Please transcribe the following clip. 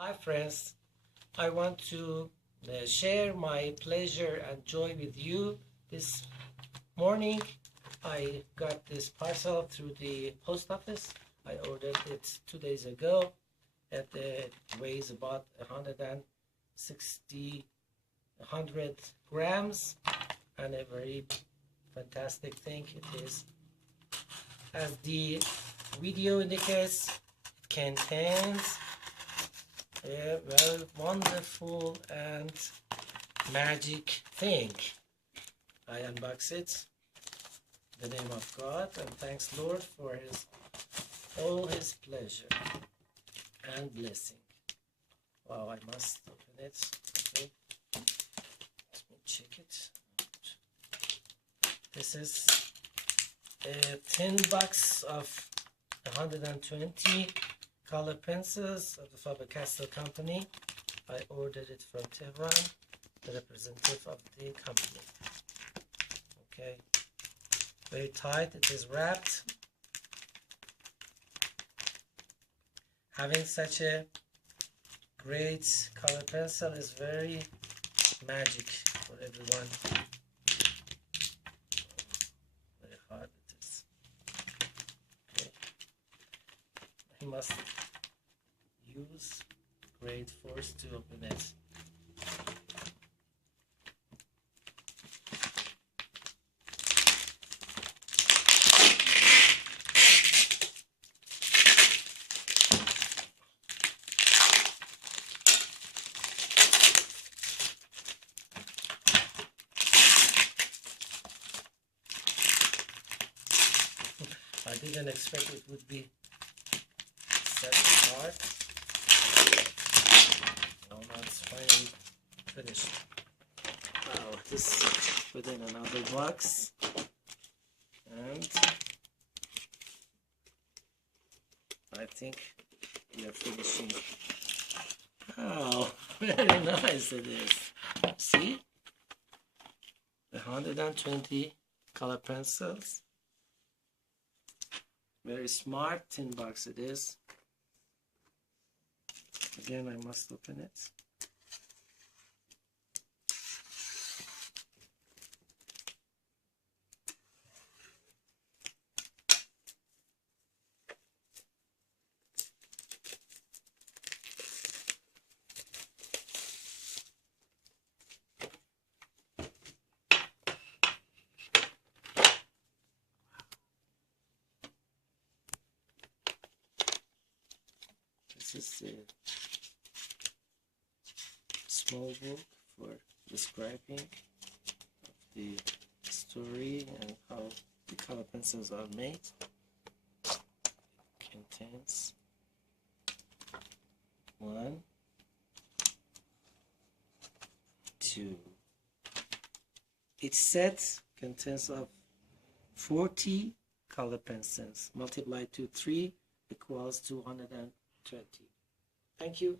Hi friends, I want to share my pleasure and joy with you. This morning I got this parcel through the post office. I ordered it 2 days ago. It weighs about 100 grams, and a very fantastic thing it is. As the video indicates, it contains a very wonderful and magic thing. I unbox it in the name of God, and thanks Lord for all his pleasure and blessing. Wow, I must open it. Okay, let me check it. This is a tin box of 120 color pencils of the Faber Castell company. I ordered it from Tehran, the representative of the company. Okay, very tight. It is wrapped. Having such a great color pencil is very magic for everyone. Very hard it is. Okay, I must use great force to open it. I didn't expect it would be set apart. Oh, now it's finally finished. Wow, this put in another box, and I think we are finishing. Oh, very nice it is. See, 120 color pencils. Very smart tin box it is. Again, I must open it. This is a small book for describing of the story and how the color pencils are made. It contains 1, 2. Each set contains of 40 color pencils. Multiplied to 3 equals 220. Thank you.